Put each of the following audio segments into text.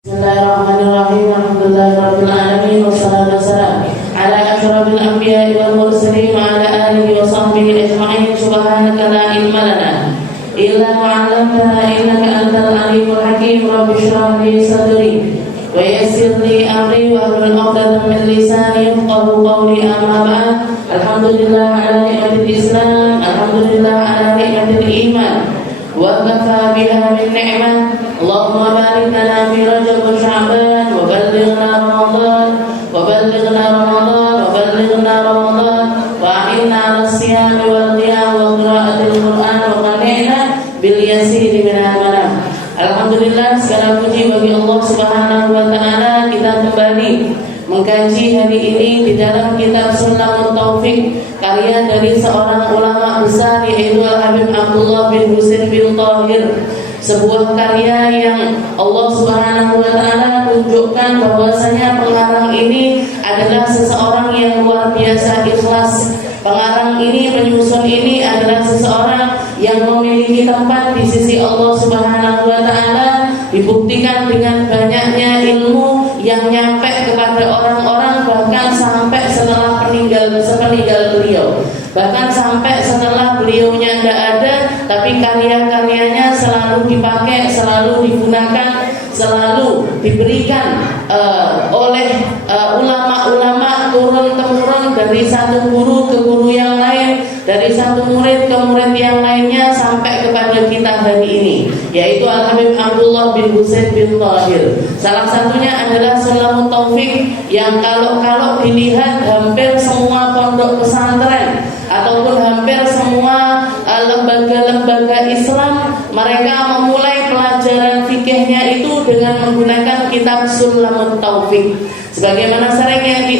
Bismillahirrahmanirrahim. Alhamdulillahirabbil alamin wassalatu wassalamu ala asyrafil anbiya'i wal mursalin wa ala alihi wa sahbihi ajma'in. Subhanaka la ilma lana illa ma 'allamtana innaka antal alimul hakim. Rabbi shrah li sadri wa yassir li amri wa hlul 'uqdatam min lisani yafqahu qawli. Amma ba'd. Alhamdulillah ala ni'matil Islam, alhamdulillah ala ni'matil iman. Wa kafa biha min ni'mah. Allahumma barik lana fi Rajab wa Sya'ban wa ballighna Ramadan wa ballighna Ramadan wa ballighna Ramadan wa a'inna 'ala as-siyam wal qiyam wa qira'atil Qur'an wa qani'na bil yasir min al-manam. Alhamdulillah, segala puji bagi Allah Subhanahu wa taala. Kita kembali mengkaji hari ini di dalam kitab Sulamut Taufik, karya dari seorang ulama besar yaitu Al-Habib Abdullah bin Husain bin Thahir. Sebuah karya yang Allah Subhanahu wa taala tunjukkan bahwasanya pengarang ini adalah seseorang yang luar biasa ikhlas. Pengarang ini, penyusun ini adalah seseorang yang memiliki tempat di sisi Allah Subhanahu wa taala, dibuktikan dengan banyaknya ilmu yang nyampe kepada orang-orang bahkan sampai setelah sepeninggal beliau. Bahkan sampai setelah beliaunya tidak ada, tapi karya-karyanya selalu dipakai, selalu digunakan, selalu diberikan oleh ulama-ulama turun-temurun dari satu guru ke guru yang lain, dari satu murid ke murid yang lainnya sampai kepada kita hari ini, yaitu Al-Habib Abdullah bin Husain bin Thahir. Salah satunya adalah Sulamut Taufik yang kalau dilihat hampir semua pondok pesantren ataupun hampir semua lembaga-lembaga Islam, mereka memulai pelajaran fikihnya itu dengan menggunakan kitab Sulamut Taufik. Sebagaimana seringkali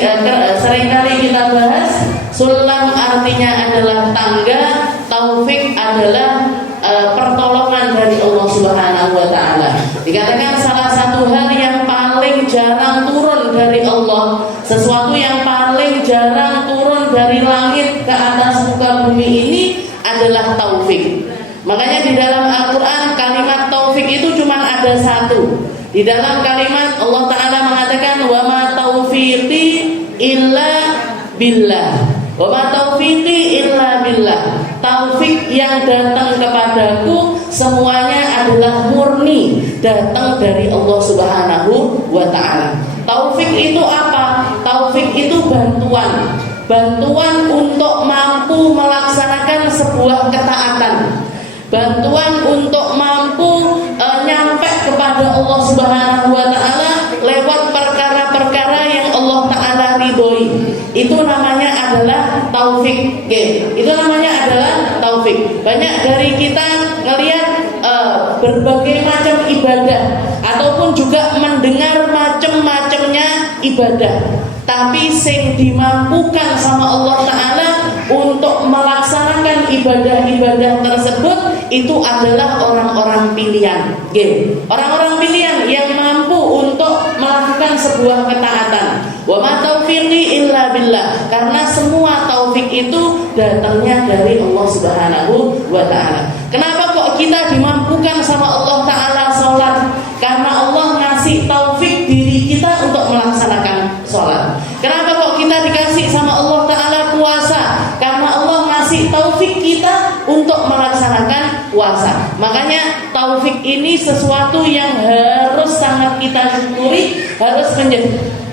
kita bahas, sulam artinya adalah tangga, taufik adalah pertolongan dari Allah Subhanahu wa taala. Dikatakan salah satu hal yang paling jarang turun dari Allah, sesuatu yang paling jarang turun dari langit ke atas muka bumi ini adalah taufik. Makanya di dalam Al-Quran kalimat taufik itu cuma ada satu. Di dalam kalimat Allah Ta'ala mengatakan wa ma taufiqi illa billah. Wa ma taufiqi illa billah. Taufik yang datang kepadaku semuanya adalah murni datang dari Allah Subhanahu wa ta'ala. Taufik itu apa? Taufik itu bantuan. Bantuan untuk mampu melaksanakan sebuah ketaatan. Bantuan untuk mampu nyampe kepada Allah Subhanahu wa ta'ala lewat perkara-perkara yang Allah ta'ala ridhoi. Itu namanya adalah taufik. Itu namanya adalah taufik. Banyak dari kita ngelihat berbagai macam ibadah ataupun juga mendengar macam-macamnya ibadah, tapi sing dimampukan sama Allah Ta'ala untuk melaksanakan ibadah-ibadah tersebut itu adalah orang-orang pilihan. Orang-orang pilihan yang mampu untuk melakukan sebuah ketaatan. Wa ma taufiqi illa billah. Karena semua taufik itu datangnya dari Allah Subhanahu wa ta'ala. Kenapa kok kita dimampukan sama Allah Ta'ala sholat? Karena Allah ngasih taufik diri kita untuk melaksanakan sholat. Kenapa kok kita dikasih sama Allah Ta'ala puasa? Karena Allah ngasih taufik kita untuk melaksanakan puasa. Makanya taufik ini sesuatu yang harus sangat kita syukuri,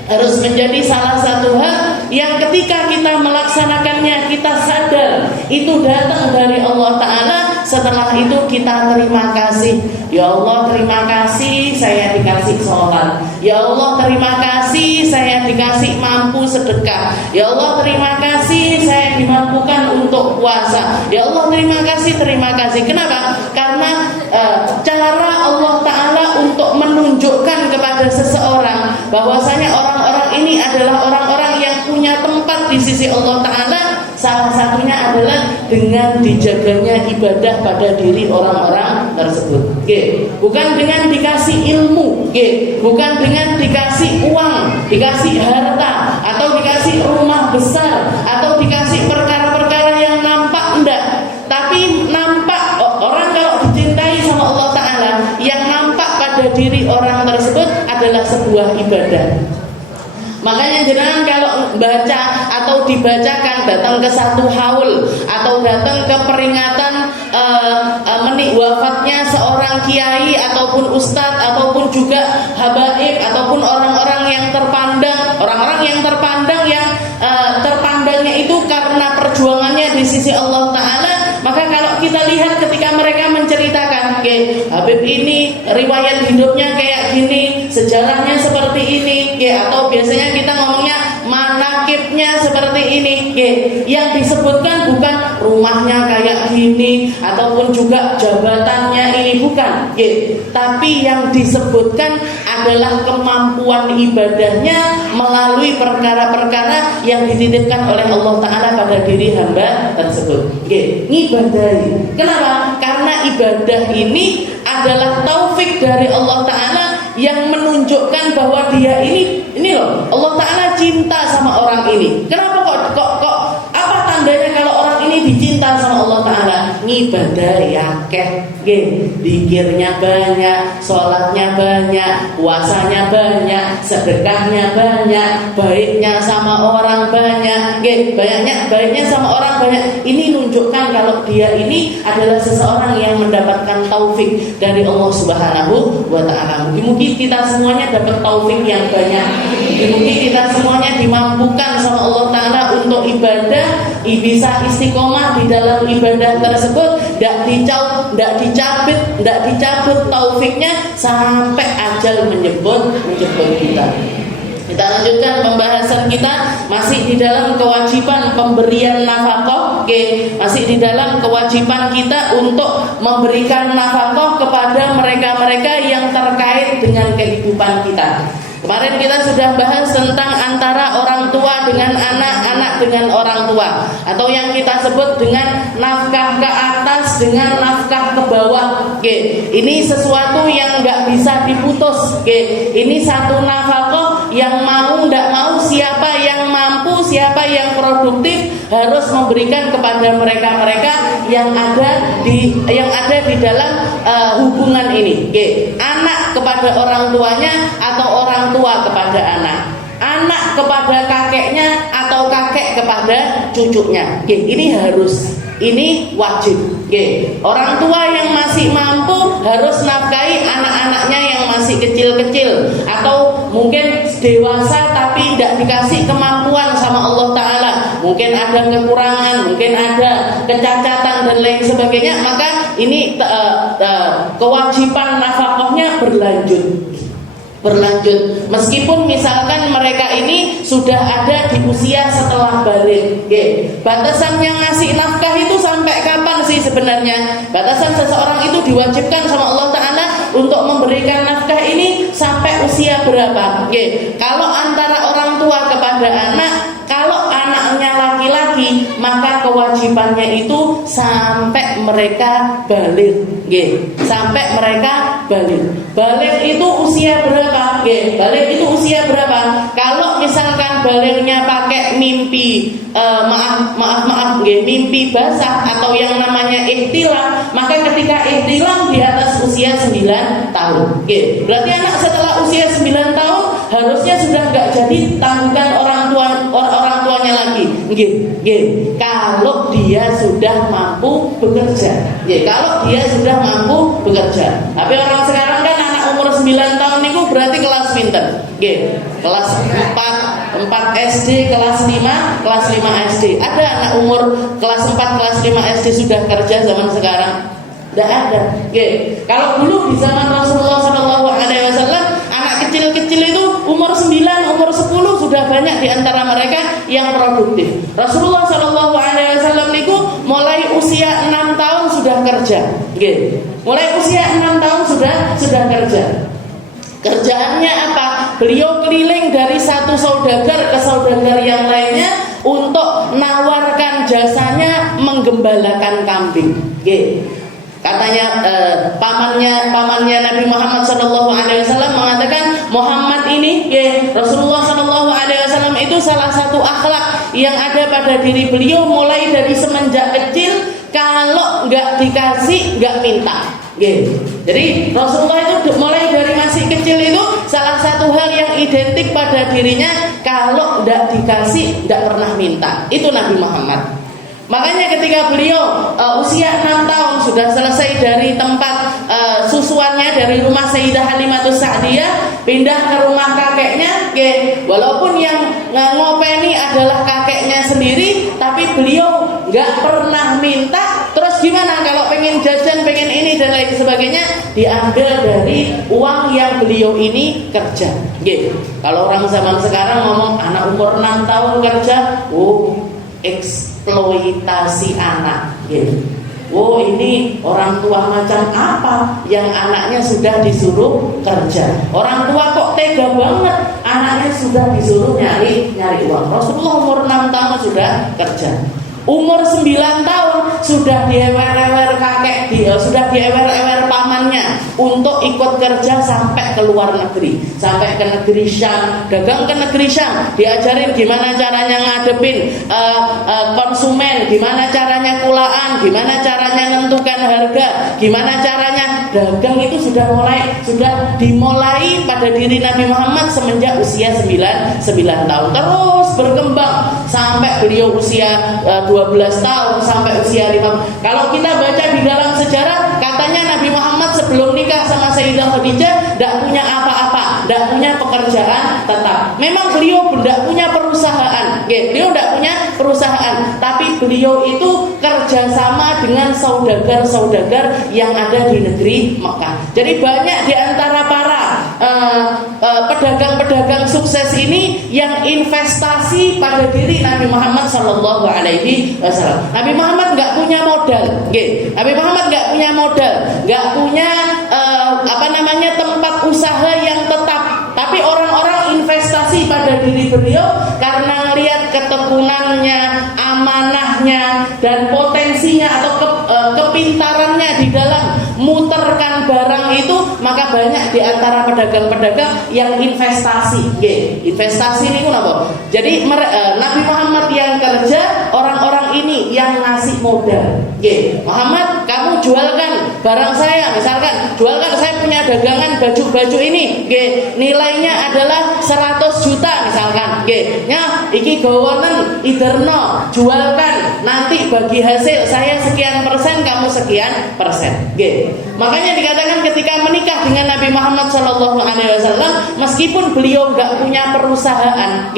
harus menjadi salah satu hal yang ketika kita melaksanakannya kita sadar itu datang dari Allah Ta'ala. Setelah itu kita terima kasih. Ya Allah, terima kasih saya dikasih sholat. Ya Allah, terima kasih saya dikasih mampu sedekah. Ya Allah, terima kasih saya dimampukan untuk puasa. Ya Allah, terima kasih. Kenapa? Karena cara Allah Ta'ala untuk menunjukkan kepada seseorang bahwasanya orang-orang ini adalah orang-orang yang punya tempat di sisi Allah Ta'ala. Salah satunya adalah dengan dijaganya ibadah pada diri orang-orang tersebut. Bukan dengan dikasih ilmu, bukan dengan dikasih uang, dikasih harta, atau dikasih rumah besar, atau dikasih perkara-perkara yang nampak enggak. Tapi nampak orang kalau dicintai sama Allah Ta'ala, yang nampak pada diri orang tersebut adalah sebuah ibadah. Makanya jenengan kalau baca atau dibacakan datang ke satu haul atau datang ke peringatan wafatnya seorang kiai ataupun ustadz ataupun juga habaib ataupun orang-orang yang terpandang, yang terpandangnya itu karena perjuangannya di sisi Allah Ta'ala. Maka kalau kita lihat ketika mereka menceritakan, Habib ini riwayat hidupnya kayak gini, sejarahnya seperti ini, atau biasanya kita ngomongnya manakibnya seperti ini, yang disebutkan bukan rumahnya kayak gini ataupun juga jabatannya ini, bukan, tapi yang disebutkan adalah kemampuan ibadahnya melalui perkara-perkara yang dititipkan oleh Allah Ta'ala pada diri hamba tersebut. Ngibadahi. Kenapa? Karena ibadah ini adalah taufik dari Allah Ta'ala yang menunjukkan bahwa dia ini loh, Allah Ta'ala cinta sama orang ini. Kenapa kok apa tandanya kalau orang ini dicinta sama Allah Ta'ala? Ngibadah yakeh, dikirnya banyak, sholatnya banyak, puasanya banyak, sedekahnya banyak, baiknya sama orang banyak, baiknya sama orang banyak. Ini menunjukkan kalau dia ini adalah seseorang yang mendapatkan taufik dari Allah Subhanahu wa Ta'ala. Mungkin kita semuanya dapat taufik yang banyak. Mungkin kita semuanya dimampukan sama Allah Ta'ala untuk ibadah, bisa istiqomah di dalam ibadah tersebut, tidak dicabut taufiknya sampai ajal menjemput kita. Kita lanjutkan pembahasan kita, masih di dalam kewajiban pemberian nafkah, masih di dalam kewajiban kita untuk memberikan nafkah kepada mereka-mereka yang terkait dengan kehidupan kita. Kemarin kita sudah bahas tentang antara orang tua dengan anak, anak dengan orang tua, atau yang kita sebut dengan nafkah ke atas dengan nafkah ke bawah. Ini sesuatu yang nggak bisa diputus. Ini satu nafkah yang mau nggak mau, siapa yang mampu, siapa yang produktif harus memberikan kepada mereka-mereka yang ada di dalam hubungan ini. Anak kepada orang tuanya atau orang tua kepada anak kepada kakeknya atau kakek kepada cucunya. Ini harus, ini wajib. Orang tua yang masih mampu harus nafkahi anak-anaknya yang masih kecil-kecil, atau mungkin dewasa tapi tidak dikasih kemampuan sama Allah Ta'ala, mungkin ada kekurangan, mungkin ada kecacatan dan lain sebagainya. Maka ini kewajiban nafkahnya berlanjut. Meskipun misalkan mereka ini sudah ada di usia setelah balik. Batasannya ngasih nafkah itu sampai kapan sih sebenarnya? Batasan seseorang itu diwajibkan sama Allah Ta'ala untuk memberikan nafkah ini sampai usia berapa? Kalau antara orang tua kepada anak, kalau anaknya laki-laki, maka kewajibannya itu sampai mereka balik. Sampai mereka balik. Balik itu usia berapa? Balik itu usia berapa? Kalau misalkan baliknya pakai mimpi, mimpi basah atau yang namanya ihtilam, maka ketika ihtilam di atas usia 9 tahun. Berarti anak setelah usia 9 tahun harusnya sudah nggak jadi tanggungan orang tuanya lagi. Kalau dia sudah mampu bekerja. Kalau dia sudah mampu bekerja. Tapi orang sekarang kan anak umur 9 tahun itu berarti kelas pinter. Kelas 4 SD, kelas 5 SD. Ada anak umur kelas 4, kelas 5 SD sudah kerja zaman sekarang? Tidak ada. Kalau dulu di zaman Rasulullah SAW, anak kecil-kecil itu umur 9, umur 10 sudah banyak di antara mereka yang produktif. Rasulullah SAW itu mulai usia 6 tahun sudah kerja. Mulai usia 6 tahun sudah kerja. Kerjaannya apa? Beliau keliling dari satu saudagar ke saudagar yang lainnya untuk menawarkan jasanya menggembalakan kambing. Katanya pamannya Nabi Muhammad SAW mengatakan, Muhammad ini, Rasulullah SAW itu salah satu akhlak yang ada pada diri beliau mulai dari semenjak kecil, kalau nggak dikasih nggak minta. Jadi Rasulullah itu mulai dari masih kecil kecil itu salah satu hal yang identik pada dirinya, kalau tidak dikasih tidak pernah minta. Itu Nabi Muhammad. Makanya ketika beliau usia 6 tahun sudah selesai dari tempat susuannya, dari rumah Sayyidah Halimatus Sa'diyah, pindah ke rumah kakeknya. Walaupun yang ngopeni adalah kakeknya sendiri, tapi beliau nggak pernah minta. Terus gimana kalau pengen jajan, pengen ini dan lain sebagainya, diambil dari uang yang beliau ini kerja. Kalau orang zaman sekarang ngomong anak umur 6 tahun kerja, eksploitasi anak. Oh, ini orang tua macam apa yang anaknya sudah disuruh kerja? Orang tua kok tega banget, anaknya sudah disuruh nyari uang. Rasulullah umur 6 tahun sudah kerja. Umur 9 tahun sudah diewer-ewer kakek dia, sudah diewer-ewer pamannya untuk ikut kerja sampai ke luar negeri, sampai ke negeri Syam, dagang ke negeri Syam, diajarin gimana caranya ngadepin konsumen, gimana caranya kulaan, gimana caranya menentukan harga, gimana caranya dagang. Itu sudah dimulai pada diri Nabi Muhammad semenjak usia 9 tahun, terus berkembang sampai beliau usia 12 tahun sampai usia 5. Kalau kita baca di dalam sejarah, katanya Nabi Muhammad sebelum nikah sama Sayyidah Khadijah tidak punya apa-apa, tidak punya pekerjaan tetap. Memang beliau tidak punya perusahaan, beliau tidak punya perusahaan, tapi beliau itu kerjasama dengan saudagar-saudagar yang ada di negeri Mekah. Jadi banyak di antara para pedagang-pedagang sukses ini yang investasi pada diri Nabi Muhammad Sallallahu Alaihi Wasallam. Nabi Muhammad nggak punya modal, Nabi Muhammad nggak punya modal, nggak punya tempat usaha yang tetap. Tapi orang-orang investasi pada diri beliau karena lihat ketekunannya, amanahnya, dan potensinya atau kepintarannya di dalam muterkan barang itu, maka banyak di antara pedagang-pedagang yang investasi. Investasi ini apa? Jadi Nabi Muhammad yang kerja, orang-orang ini yang ngasih modal. Muhammad, kamu jualkan barang saya, misalkan jualkan, saya punya dagangan baju-baju ini, nilainya adalah 100 juta misalkan. Iki gawonen iderno, jualkan, nanti bagi hasil saya sekian persen, kamu sekian persen. Makanya dikatakan ketika menikah dengan Nabi Muhammad SAW, meskipun beliau nggak punya perusahaan,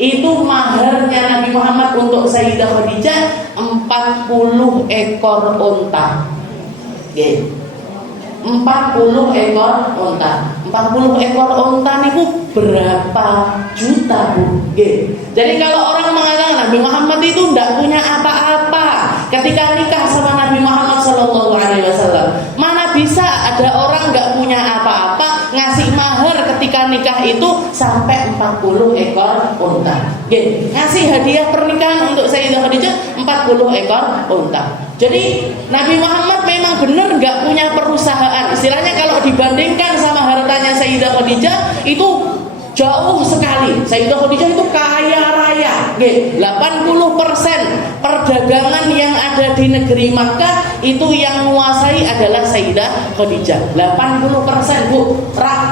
itu maharnya Nabi Muhammad untuk Sayyidah Khadijah 40 ekor unta. 40 ekor unta. 40 ekor unta niku berapa juta, Bu? Jadi kalau orang mengatakan Nabi Muhammad itu tidak punya apa-apa ketika nikah sama Nabi Muhammad Sallallahu Alaihi Wasallam, mana bisa ada orang nggak punya apa-apa ngasih mahar ketika nikah itu sampai 40 ekor unta. Ngasih hadiah pernikahan untuk Sayyidah Khadijah 40 ekor unta. Jadi Nabi Muhammad memang benar nggak punya perusahaan. Istilahnya kalau dibandingkan sama hartanya Sayyidah Khadijah itu jauh sekali. Sayyidah Khadijah itu kaya raya. 80% perdagangan yang ada di negeri Makkah itu yang menguasai adalah Sayyidah Khadijah. 80%, Bu.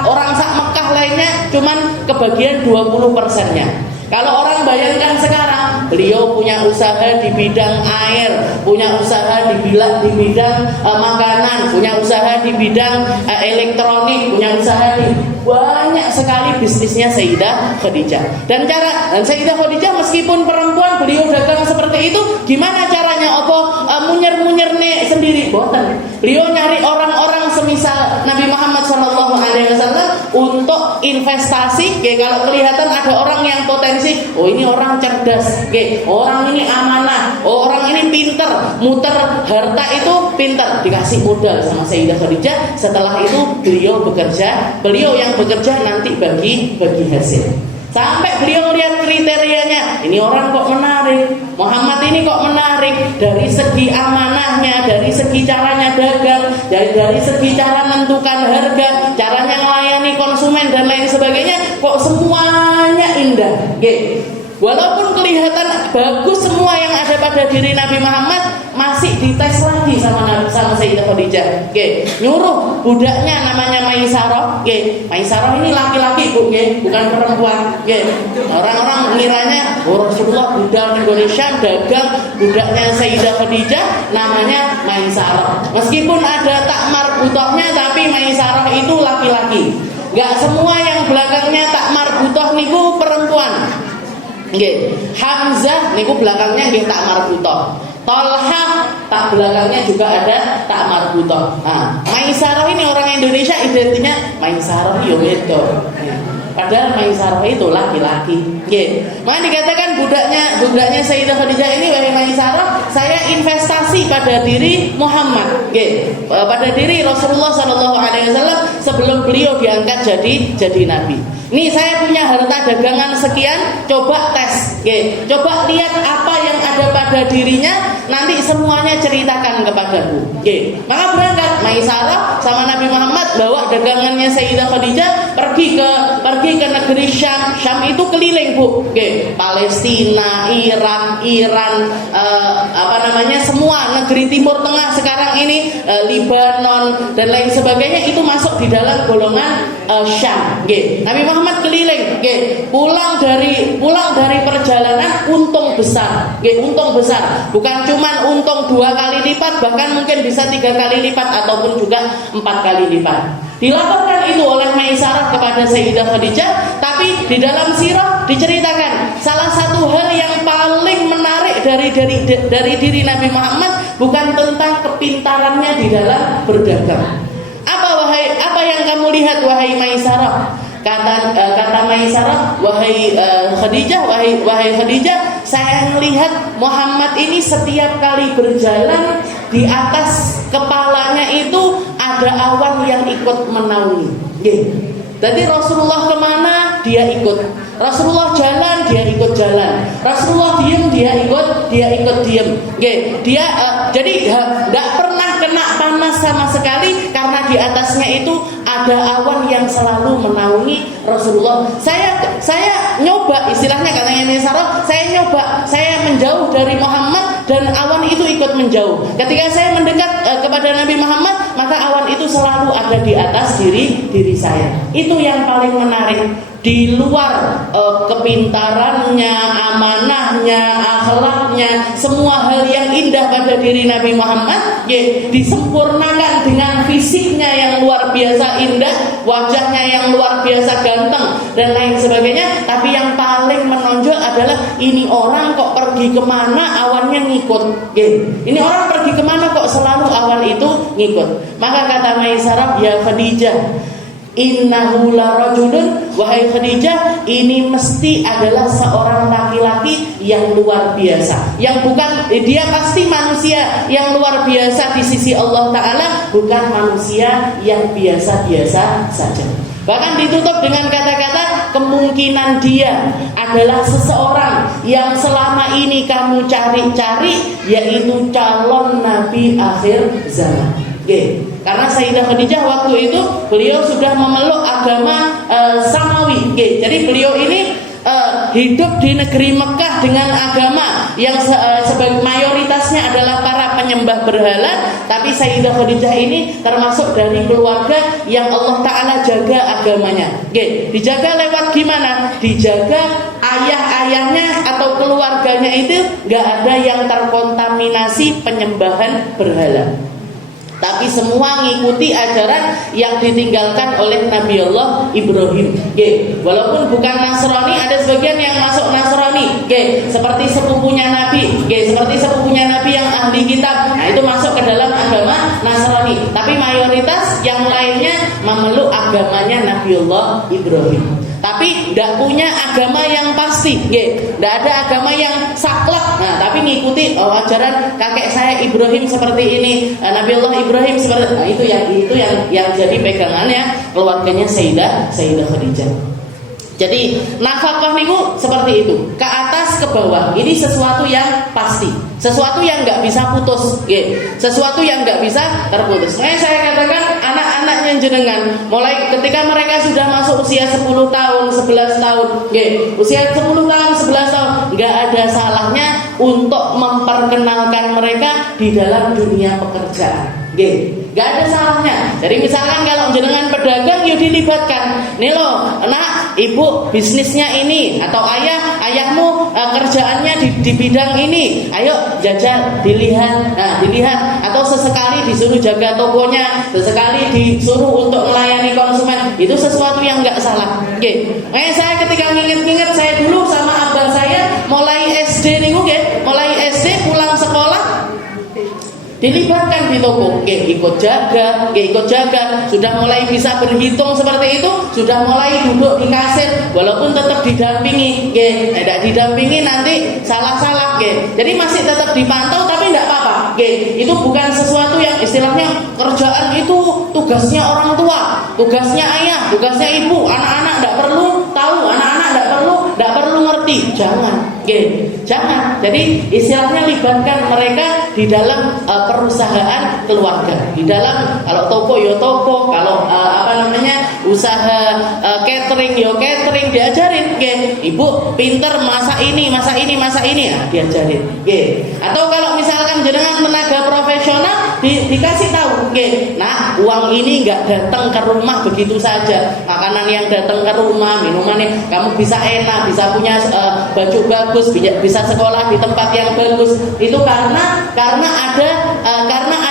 Orang sak Makkah lainnya cuman kebagian 20%-nya. Kalau orang bayangkan sekarang, beliau punya usaha di bidang air, punya usaha di bidang makanan, punya usaha di bidang elektronik, punya usaha di banyak sekali bisnisnya Sayyidah Khadijah. Dan Sayyidah Khadijah meskipun perempuan, beliau dagang seperti itu, gimana caranya? Munyer-munyer nih sendiri, boten. Beliau nyari orang-orang semisal Nabi Muhammad SAW untuk investasi. Kalau kelihatan ada orang yang potensi, ini orang cerdas, orang ini amanah, orang ini pinter, muter harta itu pinter, dikasih modal sama Sayyidah Khadijah. Setelah itu beliau yang bekerja nanti bagi hasil. Sampai beliau melihat kriterianya, ini orang kok menarik, Muhammad ini kok menarik dari segi amanahnya, dari segi caranya dagang, dari segi cara menentukan harga, caranya melayani konsumen dan lain sebagainya, kok semuanya indah. Walaupun kelihatan bagus semua yang ada pada diri Nabi Muhammad, masih dites lagi sama Sayyidah Khadijah. Nyuruh budaknya namanya Maisarah. Maisarah ini laki-laki, Bu, bukan perempuan. Orang-orang ngiranya Rasulullah budak Indonesia dagang, budaknya Sayyidah Khadijah namanya Maisarah. Meskipun ada tak marbutohnya, tapi Maisarah itu laki-laki. Gak semua yang belakangnya tak marbutoh niku perempuan. Hamzah niku belakangnya nggih tak marbutoh. Tolha tak belakangnya juga ada tak marbutoh. Nah, Maisarah ini orang Indonesia identinya Maisarah yo wedok. Padahal Maisarah itu laki-laki. Maka dikatakan budaknya Sayyidah Khadijah ini, wahai Maisarah, saya investasi pada diri Muhammad, pada diri Rasulullah SAW sebelum beliau diangkat jadi nabi. Nih saya punya harta dagangan sekian, coba tes, coba lihat apa yang ada pada dirinya, nanti semuanya ceritakan kepadaku. Maka berangkat Maisarah sama Nabi Muhammad bawa dagangannya Sayyidah Khadijah pergi ke negeri Syam. Syam itu keliling, Bu. Palestina, Irak, Iran, semua negeri Timur Tengah sekarang ini, Libanon dan lain sebagainya itu masuk di dalam golongan Syam. Nabi Muhammad keliling, pulang dari perjalanan untung besar, untung besar, bukan cuma untung 2 kali lipat, bahkan mungkin bisa 3 kali lipat ataupun juga 4 kali lipat. Dilaporkan itu oleh Maisarah kepada Sayyidah Khadijah, tapi di dalam sirah diceritakan salah satu hal yang paling menarik dari diri Nabi Muhammad bukan tentang kepintarannya di dalam berdagang. Apa yang kamu lihat, wahai Maisarah? Kata Maisarah, wahai Khadijah, saya melihat Muhammad ini setiap kali berjalan di atas kepalanya itu ada awan yang ikut menaungi. Jadi Rasulullah kemana dia ikut, Rasulullah jalan dia ikut jalan, Rasulullah diem dia ikut diem. Jadi tidak pernah kena panas sama sekali karena di atasnya itu ada awan yang selalu menaungi Rasulullah. Saya nyoba, istilahnya katanya Maisarah, saya menjauh dari Muhammad dan awan itu ikut menjauh. Ketika saya mendekat kepada Nabi Muhammad, maka awan itu selalu ada di atas diri saya. Itu yang paling menarik. Di luar kepintarannya, amanahnya, akhlaknya, semua hal yang indah pada diri Nabi Muhammad, disempurnakan dengan fisiknya yang luar biasa indah, wajahnya yang luar biasa ganteng dan lain sebagainya. Tapi yang paling menonjol adalah ini orang kok pergi kemana awannya ngikut. Ini orang pergi kemana kok selalu awan itu ngikut. Maka kata Maisarah, ya Khadijah, innahu la rajulun, wahai Khadijah, ini mesti adalah seorang laki-laki yang luar biasa, yang bukan, dia pasti manusia yang luar biasa di sisi Allah Ta'ala, bukan manusia yang biasa-biasa saja. Bahkan ditutup dengan kata-kata kemungkinan dia adalah seseorang yang selama ini kamu cari-cari, yaitu calon Nabi akhir zaman. Karena Sayyidah Khadijah waktu itu beliau sudah memeluk agama Samawi. Jadi beliau ini hidup di negeri Mekah dengan agama yang sebagai mayoritasnya adalah para penyembah berhala, tapi Sayyidah Khadijah ini termasuk dari keluarga yang Allah Ta'ala jaga agamanya. Dijaga lewat gimana? Dijaga ayah-ayahnya atau keluarganya itu gak ada yang terkontaminasi penyembahan berhala, tapi semua ngikuti ajaran yang ditinggalkan oleh Nabi Allah Ibrahim. Walaupun bukan Nasrani, ada sebagian yang masuk Nasrani, seperti sepupunya Nabi, seperti sepupunya Nabi yang ahli kitab. Nah, itu masuk ke dalam agama Nasrani. Tapi mayoritas yang lainnya memeluk agamanya Nabi Allah Ibrahim. Tapi tidak punya agama yang pasti, tidak ada agama yang saklek. Nah, tapi ngikuti ajaran kakek saya Ibrahim seperti ini, Nabi Allah Ibrahim seperti, nah, itu yang jadi pegangannya keluarganya Sayyidah Khadijah. Jadi nafkah niku seperti itu, ke atas ke bawah. Ini sesuatu yang pasti, sesuatu yang nggak bisa putus, sesuatu yang nggak bisa terputus. Saya katakan anak-anaknya yang jenengan mulai ketika mereka sudah masuk usia 10 tahun, 11 tahun, usia 10 tahun, 11 tahun, nggak ada salahnya untuk memperkenalkan mereka di dalam dunia pekerjaan. Gak ada salahnya. Jadi misalkan kalau jenengan pedagang, yuk dilibatkan. Nih loh, nak, ibu bisnisnya ini, atau ayahmu kerjaannya di bidang ini. Ayo jajal, dilihat. Nah, dilihat. Atau sesekali disuruh jaga tokonya, sesekali disuruh untuk melayani konsumen. Itu sesuatu yang nggak salah. Saya ketika nginget-nginget, saya dulu sama abang saya mulai SD nih, mulai SD pulang sekolah dilibatkan di toko, ikut jaga, sudah mulai bisa berhitung seperti itu, sudah mulai duduk di kasir, walaupun tetap didampingi, tidak didampingi nanti salah-salah, jadi masih tetap dipantau, tapi tidak apa-apa, itu bukan sesuatu yang istilahnya kerjaan itu tugasnya orang tua, tugasnya ayah, tugasnya ibu, anak-anak tidak perlu tahu, anak-anak tidak perlu ngerti, jangan. Jadi istilahnya libatkan mereka di dalam perusahaan keluarga, di dalam kalau toko ya toko, kalau usaha catering ya catering, diajarin, ibu pinter masak ini ya, diajarin, atau kalau misalkan jenengan tenaga profesional dikasih tahu, nah uang ini nggak datang ke rumah begitu saja, makanan yang datang ke rumah, minumannya kamu bisa enak, bisa punya baju bagus, bisa sekolah di tempat yang bagus, itu karena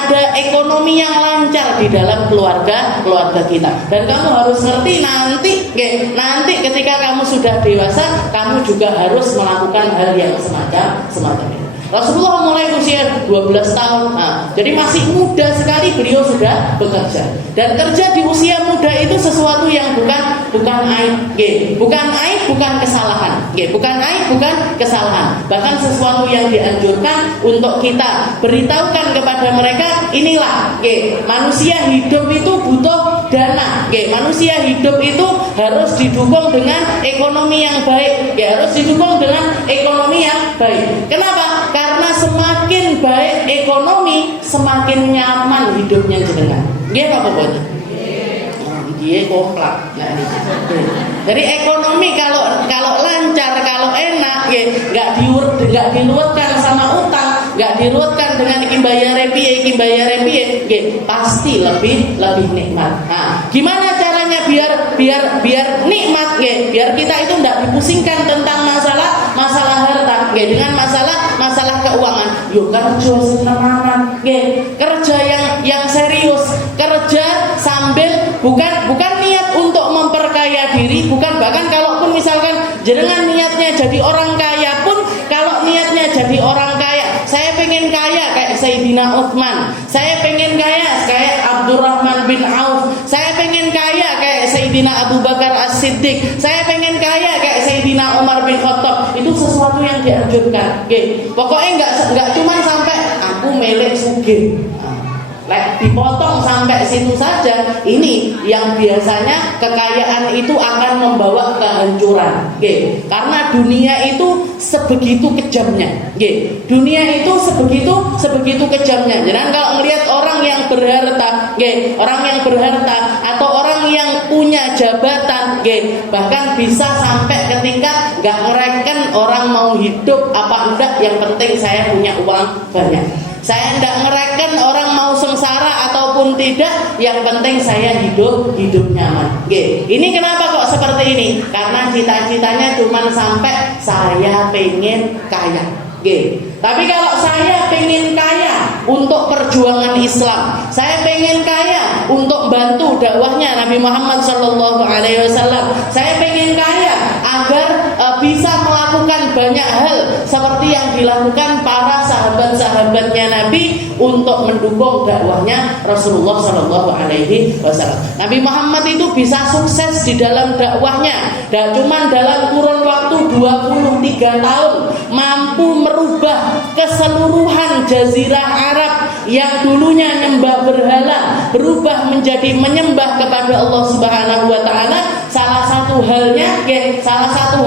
ada ekonomi yang lancar di dalam keluarga kita. Dan kamu harus ngerti nanti ketika kamu sudah dewasa, kamu juga harus melakukan hal yang semacam ini. Rasulullah mulai usia 12 tahun, jadi masih muda sekali beliau sudah bekerja. Dan kerja di usia muda itu sesuatu yang bukan aib, bukan kesalahan, bukan kesalahan. Bahkan sesuatu yang dianjurkan untuk kita beritahukan kepada mereka, inilah, manusia hidup itu butuh dana, manusia hidup itu harus didukung dengan ekonomi yang baik, harus didukung dengan ekonomi yang baik. Kenapa? Karena semakin baik ekonomi, semakin nyaman hidupnya jenengan. Apa pokoknya? Komplak. Jadi ekonomi kalau lancar, kalau enak, nggak diruwetkan sama utang, nggak diruwetkan dengan iki bayare piye, pasti lebih nikmat. Nah, gimana caranya biar nikmat, biar kita itu nggak dipusingkan tentang masalah harta, dengan masalah keuangan. Yuk kerja senengan, kerja yang serius, kerja sambil bukan niat untuk memperkaya diri, bahkan kalaupun misalkan jenengan niatnya jadi orang kaya pun, kalau niatnya jadi orang kaya, saya pengen kaya kayak Sayyidina Utsman, saya pengen kaya kayak Abdurrahman bin Auf, saya pengen kaya kayak Sayyidina Abu Bakar As-Siddiq, saya pengen kaya kayak Sayyidina Umar bin Khattab. Itu sesuatu yang dianjurkan. Pokoknya enggak cuma sampai aku melek sugih. Dipotong sampai situ saja. Ini yang biasanya kekayaan itu akan membawa kehancuran. Karena dunia itu sebegitu kejamnya. Dunia itu sebegitu kejamnya. Jadi kalau melihat orang yang berharta, atau orang yang punya jabatan, bahkan bisa sampai ketika nggak ngereken orang mau hidup apa enggak, yang penting saya punya uang banyak. Saya tidak ngereken orang mau sengsara ataupun tidak, yang penting saya hidup nyaman. Ini kenapa kok seperti ini? Karena cita-citanya cuma sampai saya pengen kaya. Tapi kalau saya pengen kaya untuk perjuangan Islam, saya pengen kaya untuk bantu dakwahnya Nabi Muhammad SAW, saya pengen kaya agar bisa melakukan banyak hal seperti yang dilakukan para sahabat-sahabatnya Nabi untuk mendukung dakwahnya Rasulullah SAW. Nabi Muhammad itu bisa sukses di dalam dakwahnya, dan cuma dalam kurun waktu 23 tahun mampu merubah keseluruhan jazirah Arab yang dulunya nyembah berhala berubah menjadi menyembah kepada Allah Subhanahu wa taala. Salah satu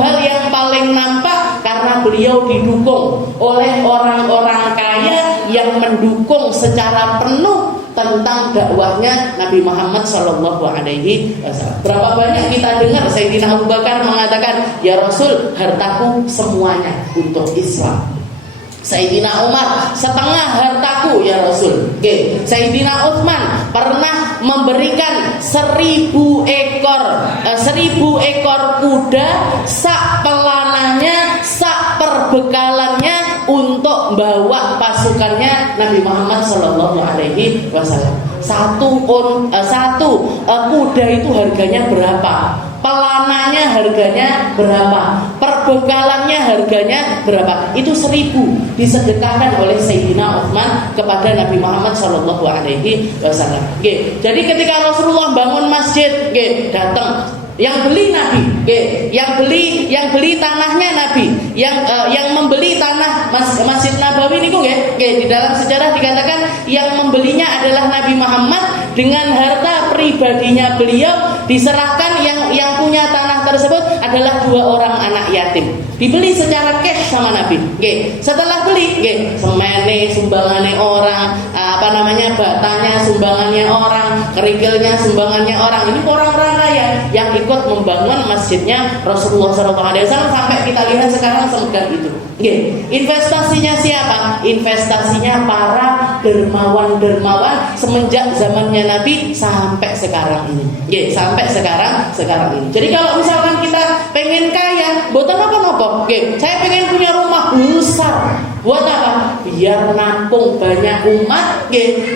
hal yang paling nampak karena beliau didukung oleh orang-orang kaya yang mendukung secara penuh tentang dakwahnya Nabi Muhammad Shallallahu Alaihi Wasallam. Berapa banyak kita dengar Sayyidina Abu Bakar mengatakan, ya Rasul, hartaku semuanya untuk Islam. Sayyidina Umar, setengah hartaku ya Rasul. Oke. Sayyidina Utsman pernah memberikan 1000 ekor kuda, sak pelanannya, sak perbekalannya untuk bawa pasukannya Nabi Muhammad Shallallahu Alaihi Wasallam. Satu kuda itu harganya berapa? Pelananya harganya berapa? Perbekalannya harganya berapa? Itu 1000 disedekahkan oleh Sayyidina Utsman kepada Nabi Muhammad Shallallahu Alaihi Wasallam. Jadi ketika Rasulullah bangun masjid, datang yang beli Nabi, yang beli tanahnya Nabi, yang membeli tanah Masjid Nabawi niku di dalam sejarah dikatakan yang membelinya adalah Nabi Muhammad dengan harta pribadinya beliau, diserahkan yang punya tanah tersebut adalah 2 orang anak yatim. Dibeli secara cash sama Nabi. Setelah beli, semene sumbangannya orang, batanya sumbangannya orang, kerikilnya sumbangannya orang. Ini orang-orang kaya yang ikut membangun masjidnya Rasulullah SAW sampai kita lihat sekarang semegah itu. Investasinya siapa? Investasinya para dermawan semenjak zamannya Nabi sampai sekarang ini. Sampai sekarang ini. Jadi kalau misalkan kita pengen kaya, boten apa-apa. Saya pengen punya rumah besar. Buat apa? Biar nampung banyak umat.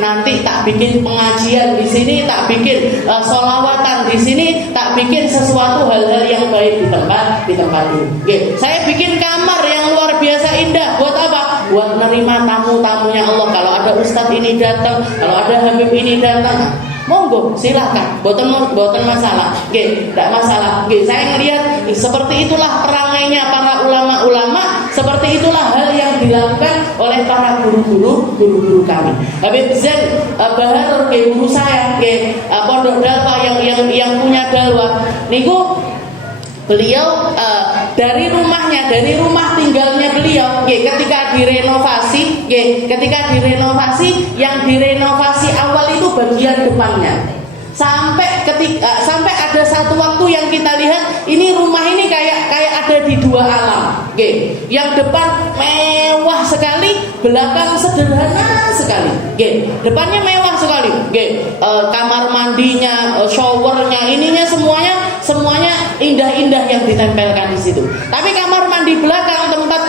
Nanti tak bikin pengajian di sini, tak bikin sholawatan di sini, tak bikin sesuatu hal-hal yang baik di tempat ini. Saya bikin kamar yang luar biasa indah. Buat apa? Buat nerima tamu-tamunya Allah. Kalau ada ustadz ini datang, kalau ada habib ini datang, monggo silakan, boten masalah, tidak masalah. Saya melihat seperti itulah perangainya para ulama-ulama, seperti itulah hal yang dilakukan oleh para guru-guru kami. Habib Zain Bahar, guru saya, Pondok Dalwa yang punya Dalwa, niku beliau dari rumah tinggalnya beliau, ketika direnovasi, yang direnovasi awal itu bagian depannya. Sampai ada satu waktu yang kita lihat ini rumah ini kayak ada di 2 alam. Yang depan mewah sekali, belakang sederhana sekali. Depannya mewah sekali. Kamar mandinya, showernya, ininya semuanya indah-indah yang ditempelkan di situ. Tapi kamar mandi belakang tempat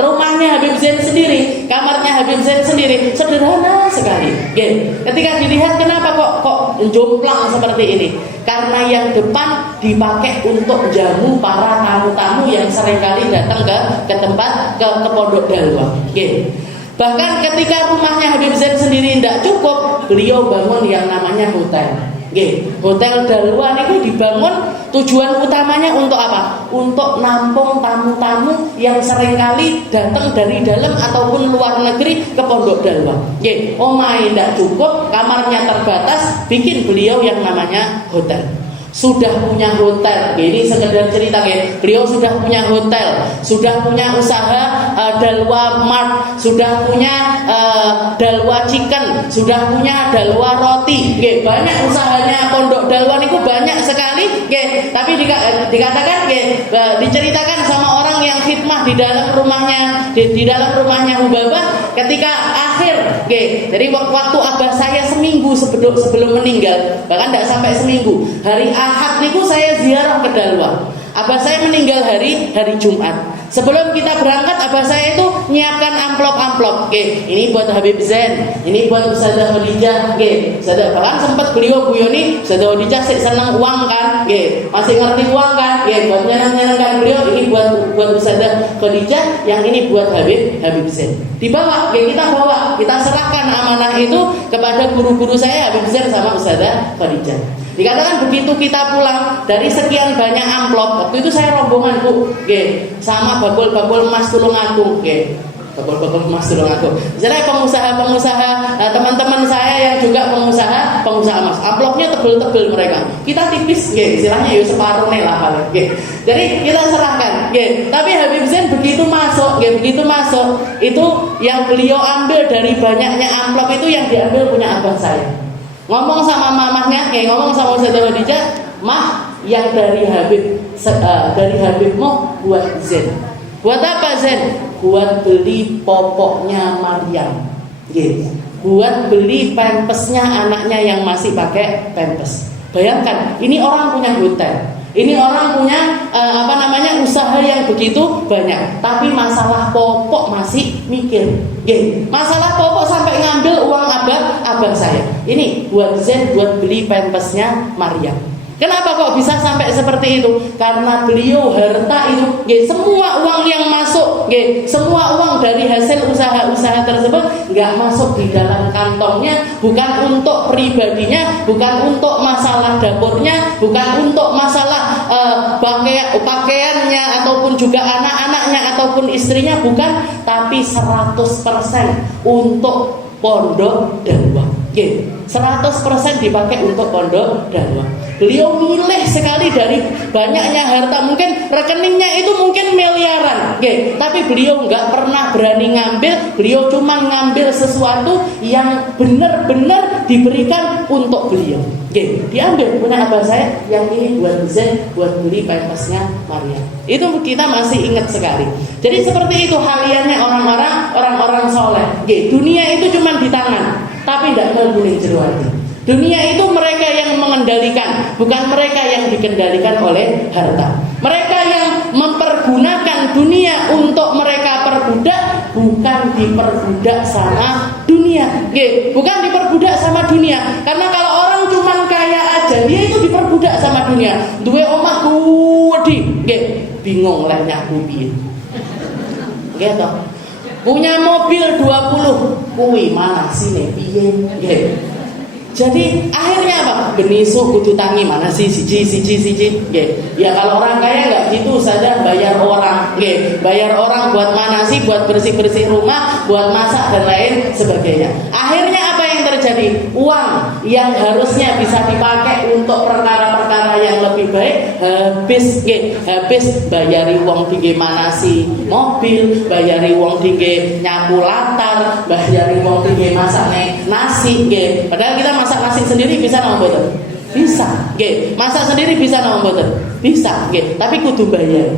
rumahnya Habib Zain sendiri, kamarnya Habib Zain sendiri sederhana sekali. Ketika dilihat, kenapa kok jomplang seperti ini? Karena yang depan dipakai untuk jamu para tamu-tamu yang seringkali datang ke tempat ke Pondok Dalwa. Bahkan ketika rumahnya Habib Zain sendiri tidak cukup, beliau bangun yang namanya hotel. Hotel Dalwa itu dibangun, tujuan utamanya untuk apa? Untuk nampung tamu-tamu yang seringkali datang dari dalam ataupun luar negeri ke Pondok Dalwa. Omai tidak cukup, kamarnya terbatas, bikin beliau yang namanya hotel. Sudah punya hotel, ini sekedar cerita beliau sudah punya hotel, sudah punya usaha Dalwa Mart, sudah punya Dalwa Chicken, sudah punya Dalwa Roti. Banyak usahanya Pondok Dalwa niku banyak sekali. Tapi dikatakan diceritakan sama orang yang khidmah di dalam rumahnya Hubabah ketika akhir. Jadi waktu abah saya seminggu sebelum meninggal, bahkan tidak sampai seminggu, hari Ahad niku saya ziarah ke Dalwa. Abah saya meninggal hari Jumat. Sebelum kita berangkat, abah saya itu nyiapkan amplop. Ini buat Habib Zain, ini buat Ustazah Khadijah. Bahkan sempat beliau guyoni, Ustazah Khadijah senang uang kan, masih ngerti uang kan, buat nyenang-nyenangkan beliau. Ini buat Ustazah Khadijah, yang ini buat Habib Zain. Dibawa, kita serahkan amanah itu kepada guru-guru saya, Habib Zain sama Ustazah Khadijah. Dikatakan begitu kita pulang dari sekian banyak amplop, waktu itu saya rombongan Bu, sama bakul-bakul emas Tulungagung, Bakul-bakul emas dulu aku. Misalnya pengusaha-pengusaha, teman-teman saya yang juga pengusaha emas. Amplopnya tebel-tebel mereka. Kita tipis, istilahnya separuh nih lah paling. Jadi kita serahkan. Tapi Habib Zain begitu masuk, itu yang beliau ambil dari banyaknya amplop itu yang diambil punya abang saya. Ngomong sama mamahnya, ngomong sama Ustazah Khadijah, "Mah, yang dari Habibmu buat Zain." Buat apa Zain? Buat beli popoknya Maryam. Buat beli pampesnya anaknya yang masih pakai pampes. Bayangkan, ini orang punya hotel. Ini orang punya usaha yang begitu banyak, tapi masalah popok masih mikir. Masalah popok sampai ngambil uang abang saya. Ini buat Zain buat beli pampesnya Maryam. Kenapa kok bisa sampai seperti itu? Karena beliau harta itu, semua uang yang masuk, semua uang dari hasil usaha-usaha tersebut nggak masuk di dalam kantongnya, bukan untuk pribadinya, bukan untuk masalah dapurnya, bukan untuk masalah pakaiannya ataupun juga anak-anaknya ataupun istrinya, bukan, tapi 100% untuk pondok dakwah. 100% dipakai untuk pondok dakwah. Beliau milih sekali dari banyaknya harta, mungkin rekeningnya itu mungkin miliaran, tapi beliau nggak pernah berani ngambil. Beliau cuma ngambil sesuatu yang benar-benar diberikan untuk beliau. Diambil punya abang saya, yang ini buat Zain, buat beli pampasnya Maria. Itu kita masih ingat sekali. Jadi seperti itu haliannya orang-orang soleh. Dunia itu cuma di tangan, tapi tidak mempunyai jero hati. Dunia itu mereka yang mengendalikan, bukan mereka yang dikendalikan oleh harta. Mereka yang mempergunakan dunia untuk mereka perbudak, bukan diperbudak sama dunia. Bukan diperbudak sama dunia. Karena kalau orang cuma kaya aja, dia itu diperbudak sama dunia. Duwe omah gede, bingung lah nyaku piye. Gitu. Punya mobil 20, kuwi mana sini piye. Jadi akhirnya apa? Benisu kudu tangi mana sih siji. Ya kalau orang kaya nggak gitu saja, bayar orang, bayar orang buat mana sih, buat bersih rumah, buat masak dan lain sebagainya. Akhirnya apa yang terjadi? Uang yang harusnya bisa dipakai untuk perkara-perkara yang lebih baik habis bayari uang tinggi mana sih mobil, bayari uang tinggi nyapu latar, bayari uang tinggi masak nasi. Padahal kita masak nasi sendiri bisa nggak betul? Bisa, masak sendiri bisa nggak betul? Bisa, tapi kudu bayar.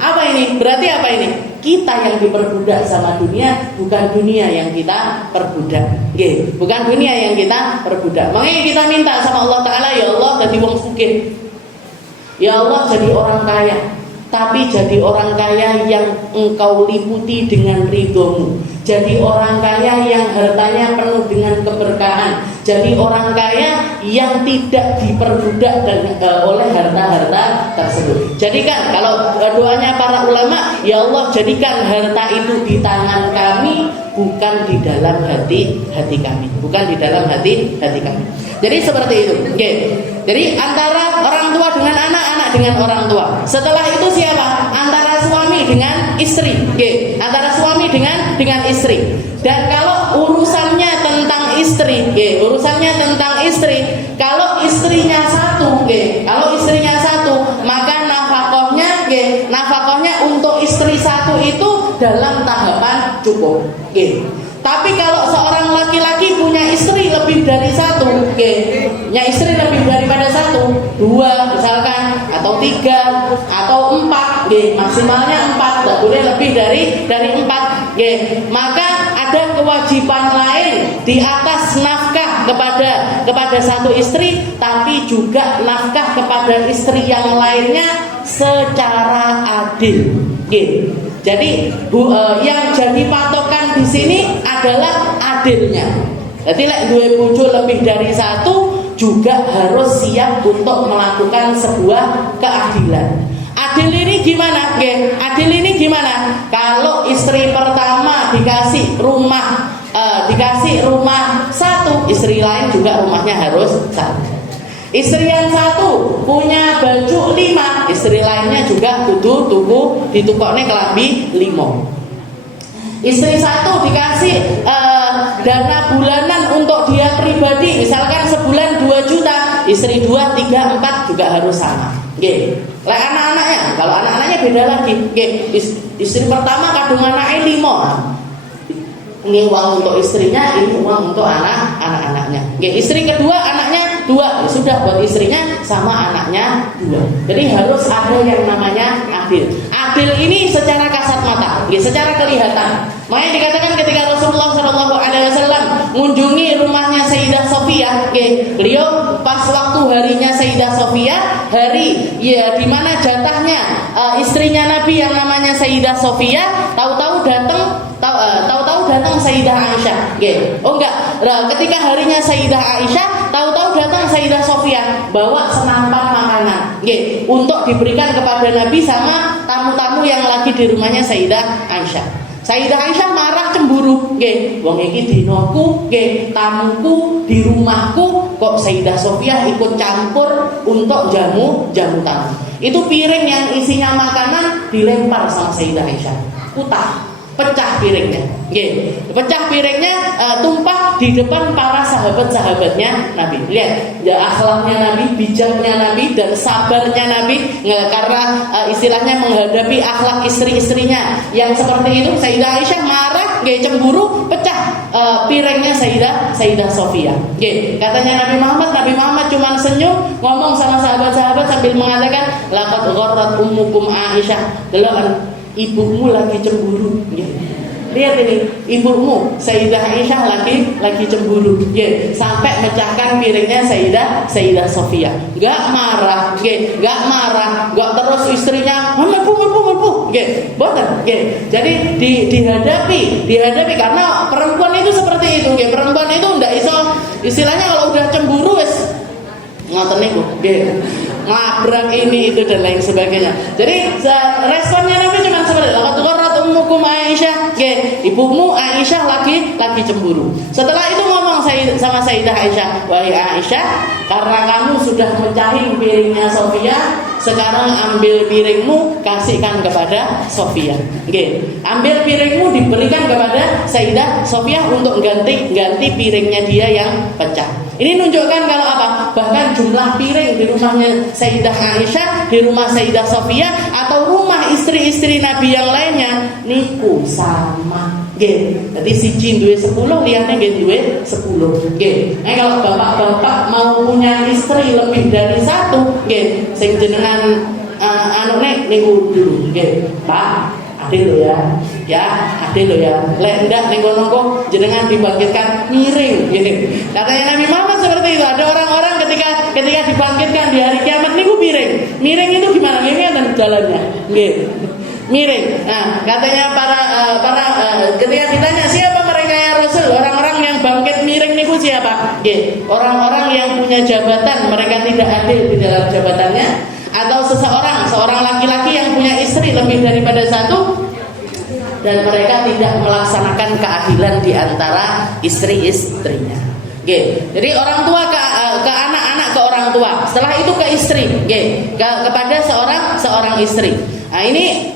Apa ini? Berarti apa ini? Kita yang diperbudak sama dunia, bukan dunia yang kita perbudak. Bukan dunia yang kita perbudak. Makanya kita minta sama Allah Ta'ala, ya Allah jadi wong sugih, ya Allah jadi orang kaya, tapi jadi orang kaya yang engkau liputi dengan ridhomu. Jadi orang kaya yang hartanya penuh dengan keberkahan. Jadi orang kaya yang tidak diperbudak oleh harta-harta tersebut. Jadikan, kalau doanya para ulama, ya Allah jadikan harta itu di tangan kami, bukan di dalam hati kami. Bukan di dalam hati kami. Jadi seperti itu. Jadi antara orang tua dengan anak, anak dengan orang tua. Setelah itu siapa? Antara suami dengan istri. Antara suami dengan istri. Dan kalau urusannya tentang istri, kalau istrinya satu, maka nafkahnya untuk istri satu itu dalam tahapan cukup. Tapi kalau seorang laki-laki punya istri lebih dari satu, punya istri lebih daripada satu, 2 misalkan, atau 3, atau 4, maksimalnya 4, tidak boleh lebih dari 4, maka ada kewajiban lain di atas nafkah kepada satu istri, tapi juga nafkah kepada istri yang lainnya secara adil. Jadi yang jadi patokan di sini adalah adilnya. Jadi dua bojo lebih dari satu juga harus siap untuk melakukan sebuah keadilan. Adil ini gimana? Adil ini gimana? Kalau istri pertama dikasih rumah satu, istri lain juga rumahnya harus satu. Istri yang satu punya baju 5, istri lainnya juga kudu ditukokne kelambi 5. Istri satu dikasih dana bulanan untuk dia pribadi, misalkan sebulan 2 juta, istri 2, 3, 4 juga harus sama. Nggih. Lek anak-anaknya, kalau anak-anaknya beda lagi. Nggih. Istri pertama kadung anaknya 5. Ini uang untuk istrinya, ini uang untuk anak-anaknya. Nggih. Istri kedua anaknya 2, sudah buat istrinya sama anaknya 2. Jadi harus ada yang namanya adil. Adil ini secara kasat mata, nggih, secara kelihatan. Makanya dikatakan ketika Rasulullah SAW mengunjungi rumahnya Sayyidah Sofiyah, beliau pas waktu harinya Sayyidah Sofiyah, hari ya di mana jatahnya istrinya Nabi yang namanya Sayyidah Sofiyah, tahu-tahu datang Sayyidah Aisyah. Oh enggak, ketika harinya Sayyidah Aisyah, tahu-tahu datang Sayyidah Sofiyah bawa senampan makanan, untuk diberikan kepada Nabi sama tamu-tamu yang lagi di rumahnya Sayyidah Aisyah. Sayyidah Aisyah marah, cemburu, wong iki dinoku, tamuku di rumahku, kok Sayyidah Sofiyah ikut campur untuk jamu tamu. Itu piring yang isinya makanan dilempar sama Sayyidah Aisyah, pecah piringnya, pecah piringnya, tumpah di depan para sahabat-sahabatnya Nabi. Lihat, ya akhlaknya Nabi, bijaknya Nabi, dan sabarnya Nabi, karena istilahnya menghadapi akhlak istri-istrinya yang seperti itu. Sayyidah Aisyah marah, cemburu, pecah piringnya Sayyidah Sofiyah. Katanya Nabi Muhammad cuma senyum, ngomong sama sahabat-sahabat sambil mengatakan, laqad gharrat ummukum Aisyah, ibumu lagi cemburu. Lihat ini, ibumu Sayyidah Aisyah lagi cemburu. Sampai mecahkan piringnya Sayyidah Sofiyah. Gak marah, gak terus istrinya melbu. Boten. Jadi dihadapi karena perempuan itu seperti itu. Perempuan itu ndak iso, istilahnya kalau udah cemburu wis ngoten niku. Ngelabrak ini itu dan lain sebagainya. Jadi responnya Nabi cuma seperti laqad gharrat ummukum Aisyah, ibumu Aisyah lagi cemburu. Setelah itu ngomong sama Sayyidah Aisyah, wahai Aisyah, karena kamu sudah mecahin piringnya Sofiyah, sekarang ambil piringmu, kasihkan kepada Sofiyah. Ambil piringmu, diberikan kepada Sayyidah Sofiyah untuk ganti piringnya dia yang pecah. Ini menunjukkan kalau apa? Bahkan jumlah piring di rumahnya Sayyidah Aisyah, di rumah Sayyidah Sofiyah, atau rumah istri-istri Nabi yang lainnya niku sama. Jadi siji duwe 10, liyane nggih duwe 10. Kalau bapak-bapak mau punya istri lebih dari 1, sing jenengan niku dulu, Pak, adil lo ya. Lek ndak ning kono jenengan dibangkitkan miring. Katanya Nabi Muhammad seperti itu. Ada orang-orang ketika dibangkitkan di hari kiamat niku miring. Miring itu gimana? Miring dan jalannya. Miring. Nah, katanya para ketika ditanya siapa mereka ya Rasul, orang-orang yang bangkit miring niku siapa? Orang-orang yang punya jabatan, mereka tidak adil di dalam jabatannya, atau seorang laki-laki yang punya istri lebih daripada 1, dan mereka tidak melaksanakan keadilan di antara istri-istrinya. Jadi orang tua ke anak-anak, ke orang tua, setelah itu ke istri, kepada seorang istri. Nah ini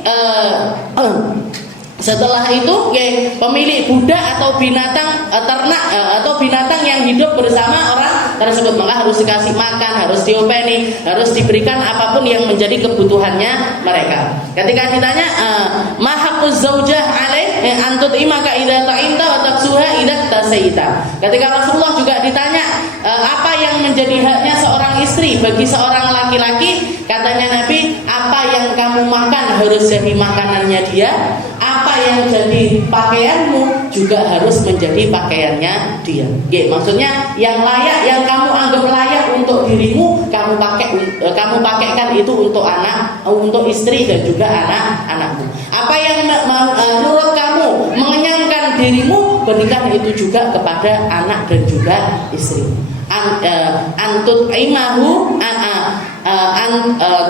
setelah itu pemilik budak atau binatang ternak atau binatang yang hidup bersama orang tersebut, maka harus dikasih makan, harus diopeni, harus diberikan apapun yang menjadi kebutuhannya mereka. Ketika ditanya ma haqquz zaujah alaih antut imaka idza ta'inta wa taksuha idza tasaita. Ketika Rasulullah juga ditanya apa yang menjadi haknya seorang istri bagi seorang laki-laki, katanya Nabi, apa yang kamu makan harus jadi makanannya dia, apa yang jadi pakaianmu juga harus menjadi pakaiannya dia. Maksudnya yang layak, yang kamu anggap layak untuk dirimu, kamu pakaikan itu untuk untuk istri dan juga anak-anakmu. Apa yang menurut kamu mengenyangkan dirimu, berikan itu juga kepada anak dan juga istri. Antut imahu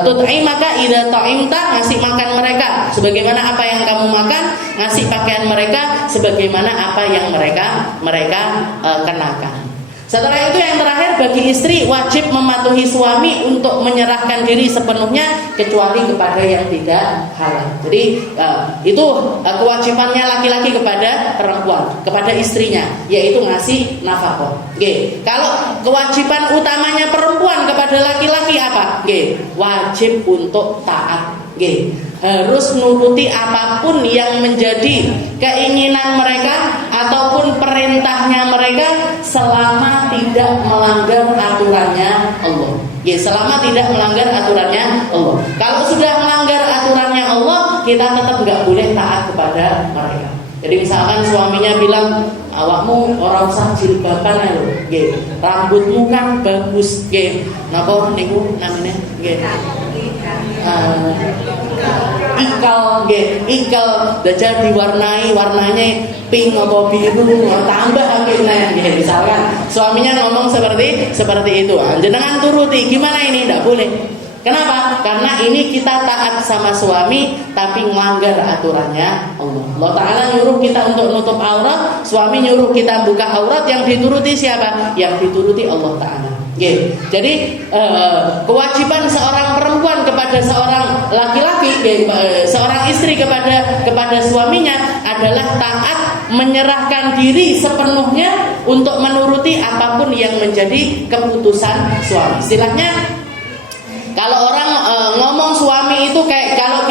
tut'imaka idza ta'imta, ngasih makan mereka sebagaimana apa yang kamu makan, ngasih pakaian mereka sebagaimana apa yang mereka kenakan. Setelah itu yang terakhir, bagi istri wajib mematuhi suami untuk menyerahkan diri sepenuhnya kecuali kepada yang tidak halal. Jadi itu kewajibannya laki-laki kepada perempuan, kepada istrinya, yaitu ngasih nafkah. Kalau kewajiban utamanya perempuan kepada laki-laki apa? Wajib untuk taat. Harus nuruti apapun yang menjadi keinginan mereka ataupun perintahnya mereka selama tidak melanggar aturannya Allah. Selama tidak melanggar aturannya Allah. Kalau sudah melanggar aturannya Allah, kita tetap nggak boleh taat kepada mereka. Jadi misalkan suaminya bilang, awakmu orang usah jilbaban lho, rambutmu kan bagus, napa niku namanya? Ikal dajar warnanya pink atau biru, tambah akhirnya. Misalkan suaminya ngomong seperti itu, jenengan turuti, gimana ini? Tidak boleh. Kenapa? Karena ini kita taat sama suami tapi melanggar aturannya Allah. Allah Ta'ala nyuruh kita untuk nutup aurat, suami nyuruh kita buka aurat, yang dituruti siapa? Yang dituruti Allah Ta'ala. Jadi kewajiban seorang perempuan kepada seorang laki-laki, seorang istri kepada suaminya adalah taat, menyerahkan diri sepenuhnya untuk menuruti apapun yang menjadi keputusan suami. Istilahnya kalau orang ngomong suami itu kayak kalau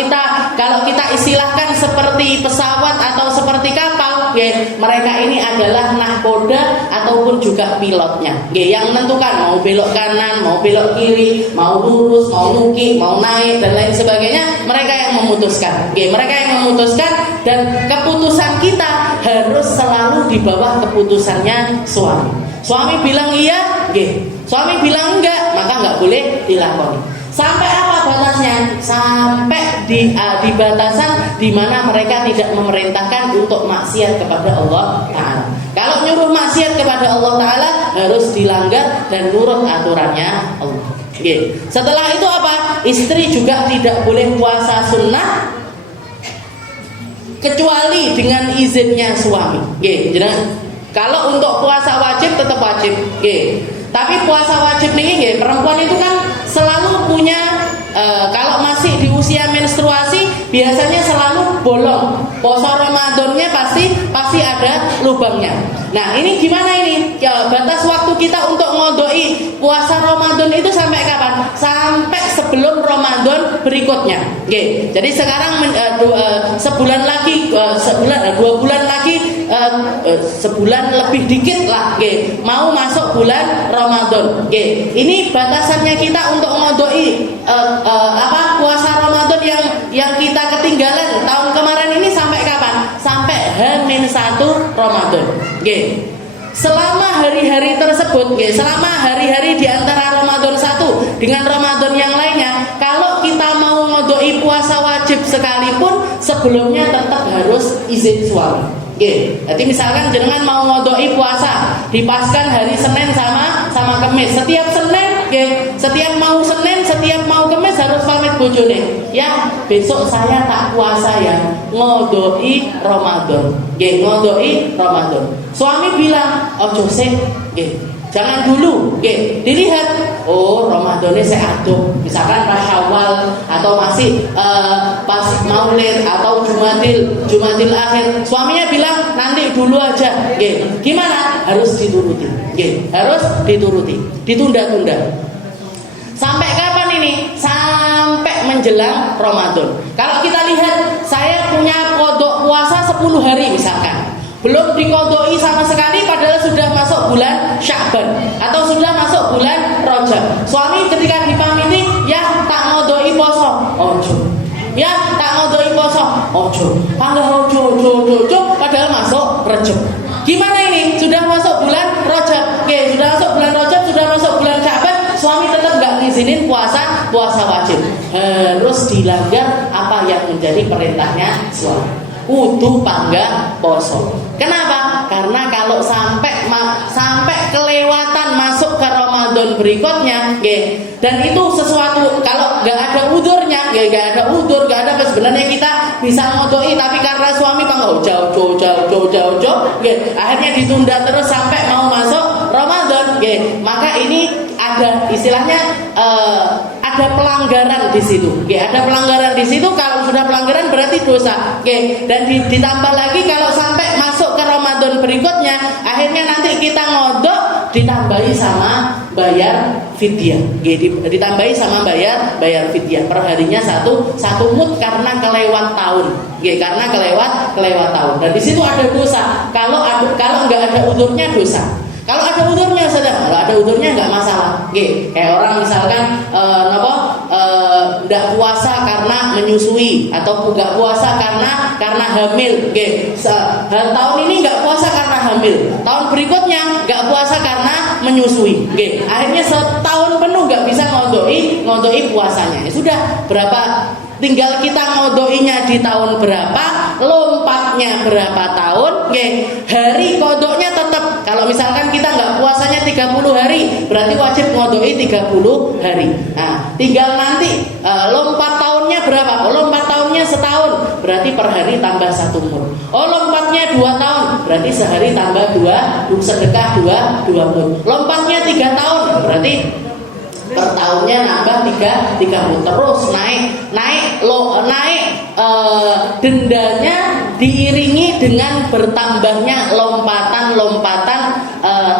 kita istilahkan seperti pesawat atau seperti kapal, mereka ini adalah nahkoda ataupun juga pilotnya, yang menentukan mau belok kanan, mau belok kiri, mau lurus, mau nuki, mau naik dan lain sebagainya. Mereka yang memutuskan, dan keputusan kita harus selalu di bawah keputusannya suami. Suami bilang iya, suami bilang enggak, maka enggak boleh dilakoni. Sampai apa batasnya? Sampai di batasan di mana mereka tidak memerintahkan untuk maksiat kepada Allah Ta'ala. Kalau nyuruh maksiat kepada Allah Ta'ala harus dilanggar dan nurut aturannya Allah. Setelah itu apa? Istri juga tidak boleh puasa sunnah kecuali dengan izinnya suami. Kalau untuk puasa wajib tetap wajib. Tapi puasa wajib nih, perempuan itu kan selalu punya kalau masih di usia menstruasi biasanya selalu bolong. Puasa Ramadannya pasti ada lubangnya. Nah, ini gimana ini? Batas waktu kita untuk ngodoi puasa Ramadan itu sampai kapan? Sampai sebelum Ramadan berikutnya. Jadi sekarang sebulan lagi, 2 bulan lagi, sebulan lebih dikit lah, mau masuk bulan Ramadan. Ini batasannya kita untuk ngodoi puasa Ramadan yang kita ketinggalan tahun kemarin ini sampai kapan? Sampai H-1 Ramadan. Selama hari-hari tersebut, selama hari-hari di antara Ramadan 1 dengan Ramadan yang lainnya, kalau kita mau ngodoi puasa wajib sekalipun, sebelumnya tetap harus izin suami. Jadi misalkan jenengan mau ngodoi puasa, dipaskan hari Senin sama Kamis. Setiap Senin, setiap mau Senin, setiap mau Kamis harus pamit bojone. Ya, besok saya tak puasa ya, ngodoi Ramadan. Ngodoi Ramadan. Suami bilang, ojo sik, jangan dulu, dilihat, oh Ramadannya saya aduk, misalkan pas Syawal atau masih pas Maulid atau Jumadil akhir. Suaminya bilang nanti dulu aja, gimana? Harus dituruti, harus dituruti, ditunda-tunda. Sampai kapan ini? Sampai menjelang Ramadan. Kalau kita lihat, saya punya kodok puasa 10 hari misalkan, belum dikodoi sama sekali padahal sudah masuk bulan Sya'ban atau sudah masuk bulan Rajab. Suami ketika dipamiti, ya tak ngodoi poso, ojo. Ya tak ngodoi poso, ojo. Pangga ojo, padahal masuk Rajab. Gimana ini? Sudah masuk bulan Rajab. Sudah masuk bulan Rajab, sudah masuk bulan Sya'ban, suami tetap gak ngizinin puasa wajib. Harus dilanggar apa yang menjadi perintahnya suami. Kudu pangga poso. Kenapa? Karena kalau sampai kelewatan masuk ke Ramadan berikutnya, dan itu sesuatu kalau nggak ada udurnya, nggak ada udur, nggak ada sebenarnya kita bisa ngodoi, tapi karena suami pangga jauh, akhirnya ditunda terus sampai mau masuk Ramadan, maka ini ada istilahnya ada pelanggaran di situ. Ada pelanggaran di situ. Kalau sudah pelanggaran berarti dosa. Dan ditambah lagi kalau sampai masuk ke Ramadan berikutnya, akhirnya nanti kita ngodok ditambahi sama bayar fidyah. Ditambahi sama bayar fidyah. Perharinya satu mud karena kelewat tahun. Karena kelewat tahun. Dan di situ ada dosa. Kalau nggak ada udurnya dosa. Kalau ada udurnya saudara, kalau ada udurnya nggak masalah. Kayak orang misalkan nggak puasa karena menyusui atau nggak puasa karena hamil. Tahun ini nggak puasa karena hamil. Tahun berikutnya nggak puasa karena menyusui. Akhirnya setahun penuh nggak bisa ngodoi puasanya. Sudah berapa? Tinggal kita ngodoinya di tahun berapa, lompatnya berapa tahun, hari kodoknya tetap. Kalau misalkan kita nggak puasanya 30 hari, berarti wajib ngodoi 30 hari. Nah, tinggal nanti lompat tahunnya berapa? Lompat tahunnya setahun, berarti per hari tambah 1 mud. Lompatnya 2 tahun, berarti sehari tambah 2, sedekah 2 mud. Lompatnya 3 tahun, berarti per tahunnya nambah 3 mud. Terus naik dendanya diiringi dengan bertambahnya lompatan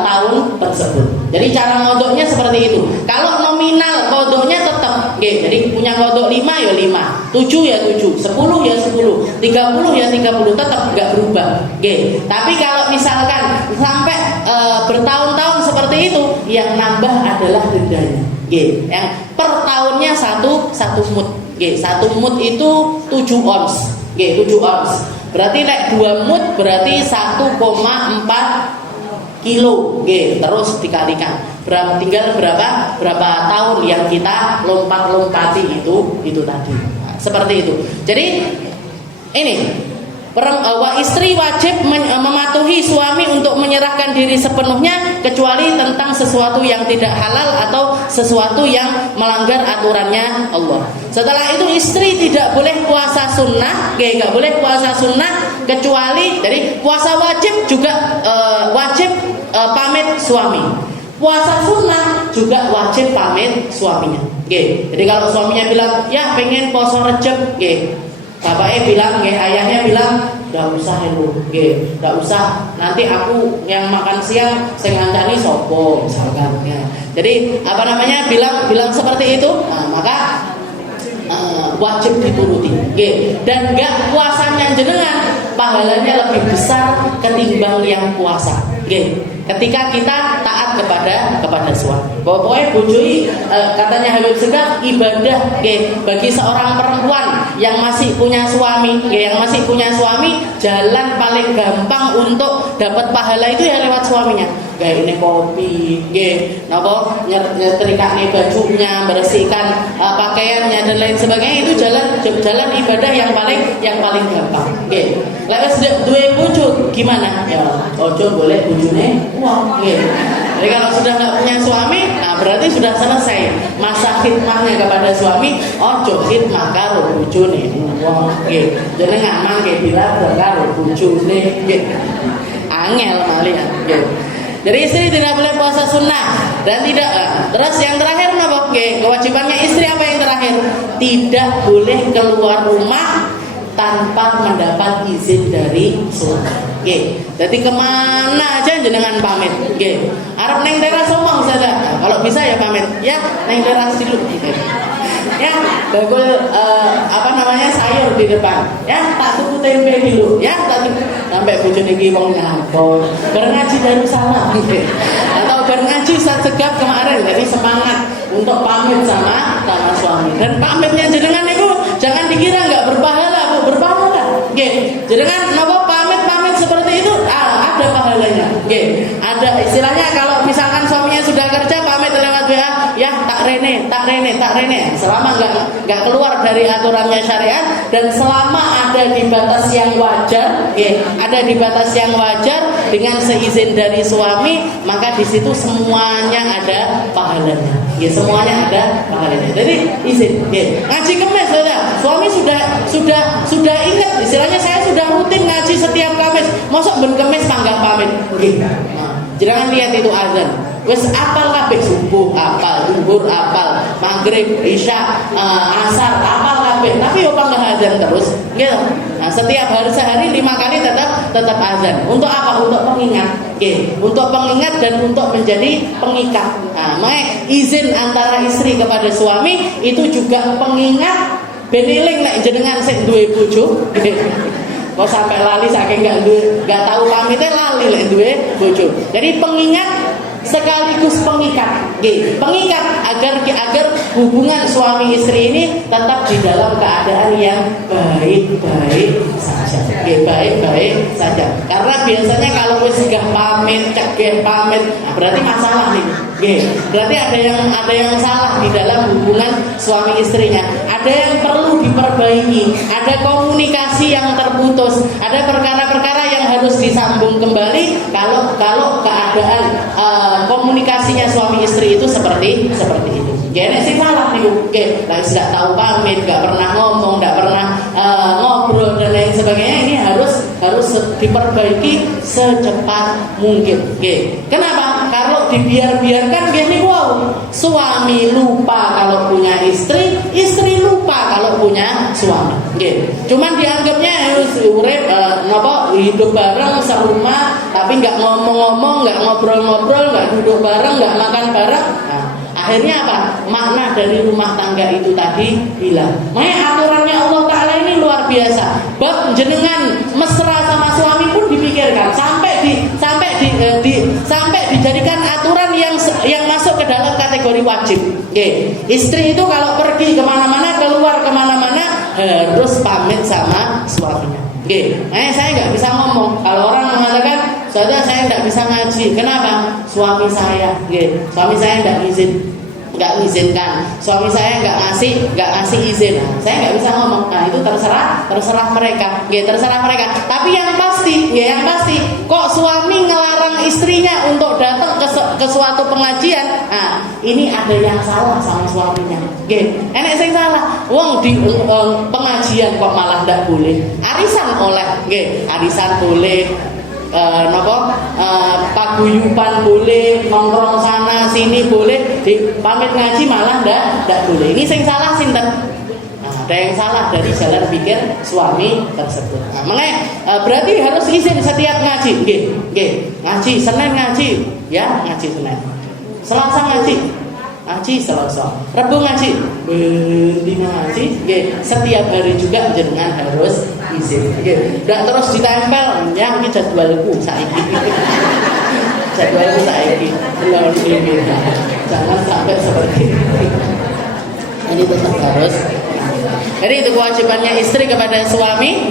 tahun tersebut. Jadi cara ngodoknya seperti itu. Kalau nominal kodoknya tetap, jadi punya kodok 5 ya 5, 7 ya 7, 10 ya 10, 30 ya 30, tetap nggak berubah. Tapi kalau misalkan sampai bertahun-tahun seperti itu, yang nambah adalah dendanya. Yang per tahunnya satu mud. 1 mud itu 7 ons. 7 ons. Berarti naik 2 mud berarti 1,4 kilo. Terus dikalikan. Tinggal berapa tahun yang kita lompat-lompati itu tadi. Nah, seperti itu. Jadi ini istri wajib mematuhi suami untuk menyerahkan diri sepenuhnya kecuali tentang sesuatu yang tidak halal atau sesuatu yang melanggar aturannya Allah. Setelah itu istri tidak boleh puasa sunnah, nggak boleh puasa sunnah kecuali dari puasa wajib juga wajib pamit suami. Puasa sunnah juga wajib pamit suaminya. Jadi kalau suaminya bilang ya pengen puasa Rejab, bapaknya bilang, ayahnya bilang, nggak usah nggak usah. Nanti aku yang makan siang saya ngancani sopo misalkan. Jadi bilang seperti itu, nah, maka wajib dituruti. Dan nggak puasanya jenengan pahalanya lebih besar ketimbang yang puasa. Ketika kita taat kepada suami. Pokoknya bujui katanya Habib Segaf ibadah bagi seorang perempuan yang masih punya suami, jalan paling gampang untuk dapat pahala itu ya lewat suaminya. Ini kopi, nyetrika bajunya, bersihkan pakaiannya dan lain sebagainya, itu jalan ibadah yang paling gampang. Lewat duwe bojo gimana? Ya, ojo boleh bojone uang. Jadi kalau sudah nggak punya suami, nah berarti sudah selesai masa khidmahnya kepada suami. Ojo khidmah karo bojone uang. Jenengan mangke bila karo bojone. Angel malian. Jadi istri tidak boleh puasa sunnah dan tidak. Terus yang terakhir apa? Kewajibannya istri apa yang terakhir? Tidak boleh keluar rumah tanpa mendapat izin dari suami. Jadi kemana aja jenengan pamit. Arep neng teras omong saja. Kalau bisa ya pamit. Ya neng teras dulu. Ya bakul sayur di depan. Ya tak tuku tempe dulu. Ya tak tuku sampai bojone iki wong nyapon. Berngaji Darussalam. Atau berngaji Ustaz Segaf kemarin. Jadi semangat untuk pamit sama suami. Dan pamitnya jenengan itu jangan dikira enggak berpahala, Bu, berpahala. Jenengan napa pamit seperti itu ada pahalanya. Ada istilahnya kalau misalkan suaminya sudah kerja pamit lewat WA, ya tak rene. Selama enggak keluar dari aturannya syariat dan selama ada di batas yang wajar, dengan seizin dari suami, maka di situ semuanya ada pahalanya. Semuanya ada pahalanya. Jadi izin. Ngaji Kamis saja. Suami sudah ingat, istilahnya saya sudah rutin ngaji setiap Kamis. Mosok ben Kamis panggah pamit. Nah, jangan lihat itu azan. Wis apal kabeh, subuh apal, zuhur apal, maghrib, isya, asar apal kabeh, tapi yo panggah azan terus gitu. Nah, setiap hari sehari 5 kali tetap azan. Untuk apa? Untuk pengingat. Oke, untuk pengingat dan untuk menjadi pengikat. Nah, izin antara istri kepada suami itu juga pengingat beniling nek jenengan sik duwe bojo. Kok sampai lali saking enggak tahu pamitnya lali lek duwe bojo. Jadi pengingat sekaligus pengikat. Oke, pengikat agar hubungan suami istri ini tetap di dalam keadaan yang baik-baik saja. Oke, baik-baik saja. Karena biasanya kalau wis gak pamit, cegah pamit, nah berarti masalah nih. Oke, berarti ada yang salah di dalam hubungan suami istrinya. Ada yang perlu diperbaiki, ada komunikasi yang terputus, ada perkara-perkara yang harus disambung kembali kalau keadaan komunikasinya suami istri itu seperti itu. Gak sih salah nih, oke, nggak tahu pamit, nggak pernah ngomong, nggak pernah ngobrol dan lain sebagainya. Ini harus diperbaiki secepat mungkin. Oke, kenapa? Kalau dibiarkan gini, wow, suami lupa kalau punya istri, istri lupa kalau punya suami. Oke, cuman dianggapnya harus urip hidup bareng serumah, tapi nggak ngomong-ngomong, nggak ngobrol-ngobrol, nggak duduk bareng, nggak makan bareng. Nah, akhirnya apa? Makna dari rumah tangga itu tadi hilang. Makanya aturannya Allah Ta'ala ini luar biasa. Bab jenengan mesra sama suami pun dipikirkan sampai dijadikan aturan yang masuk ke dalam kategori wajib. Oke. Istri itu kalau pergi kemana-mana, keluar kemana-mana harus pamit sama suaminya. Oke. Saya nggak bisa ngomong. Kalau orang mengatakan, saudara saya nggak bisa ngaji. Kenapa? Suami saya, suami saya nggak izinkan. Suami saya nggak ngasih izin. Saya nggak bisa ngomong. Nah itu terserah mereka. Terserah mereka. Tapi yang pasti, kok suami ngelarang istrinya untuk datang ke suatu pengajian? Nah ini ada yang salah sama suaminya. Enek sing salah. Wong di pengajian kok malah nggak boleh. Arisan oleh, arisan boleh. Paguyuban boleh, nongkrong sana sini boleh, pamit ngaji malah ndak boleh. Ini sing salah sinten? Ada yang salah dari jalan pikir suami tersebut. Nah, makanya berarti harus izin setiap ngaji. Ngaji Senin ngaji, ya ngaji Senin. Selasa ngaji Selasa. Rebu ngaji, Bendina ngaji. Setiap hari juga jenengan harus izin. Nggak terus ditempel, yang ini jadwalku saiki. Belum ini. Jangan sampai seperti ini tetap harus. Jadi itu kewajibannya istri kepada suami,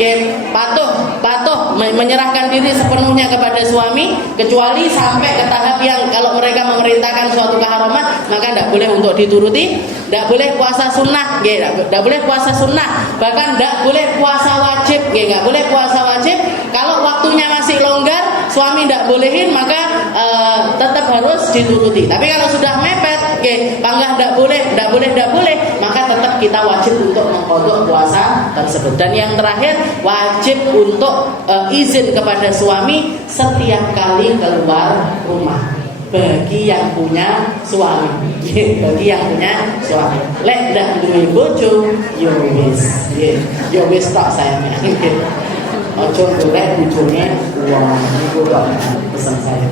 patuh menyerahkan diri sepenuhnya kepada suami, kecuali sampai ke tahap yang kalau mereka memerintahkan suatu keharaman, maka tidak boleh untuk dituruti, tidak boleh puasa sunnah, tidak boleh puasa sunnah, bahkan tidak boleh puasa wajib, nggak boleh puasa wajib. Kalau waktunya masih longgar, suami tidak bolehin, maka tetap harus dituruti. Tapi kalau sudah mepet, panggah tidak boleh, maka tetap kita wajib untuk mengkodok puasa tersebut. Dan yang terakhir, wajib untuk izin kepada suami setiap kali keluar rumah. Bagi yang punya suami, lek ndak duwe bojo, yo wis tak sayangnya. Ojo golek bojone wong niku kok pesan saya.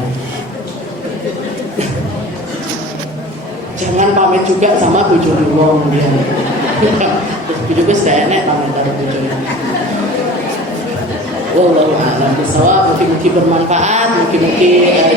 Jangan pamit juga sama bojone wong ya. Terus bojoku sudah enak pamit karo bojone. Wallahu a'lam bishawab. Mungkin bermanfaat, mungkin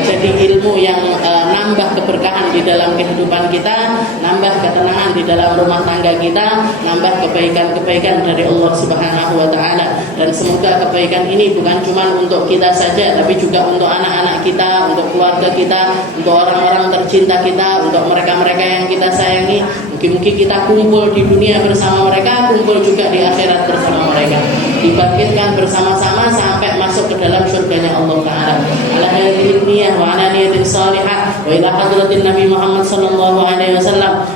jadi ilmu yang nambah keberkahan di dalam kehidupan kita, nambah ketenangan di dalam rumah tangga kita, nambah kebaikan-kebaikan dari Allah Subhanahu wa taala. Dan semoga kebaikan ini bukan cuma untuk kita saja, tapi juga untuk anak-anak kita, untuk keluarga kita, untuk orang-orang tercinta kita, untuk mereka-mereka yang kita sayangi. Mungkin kita kumpul di dunia bersama mereka, kumpul juga di akhirat bersama mereka, dibangkitkan bersama-sama sampai masuk ke dalam surganya Allah Ta'ala. Ala hadhihi niyah wa ala niyatin salihah wa ila hadratin Nabi Muhammad sallallahu alaihi wasallam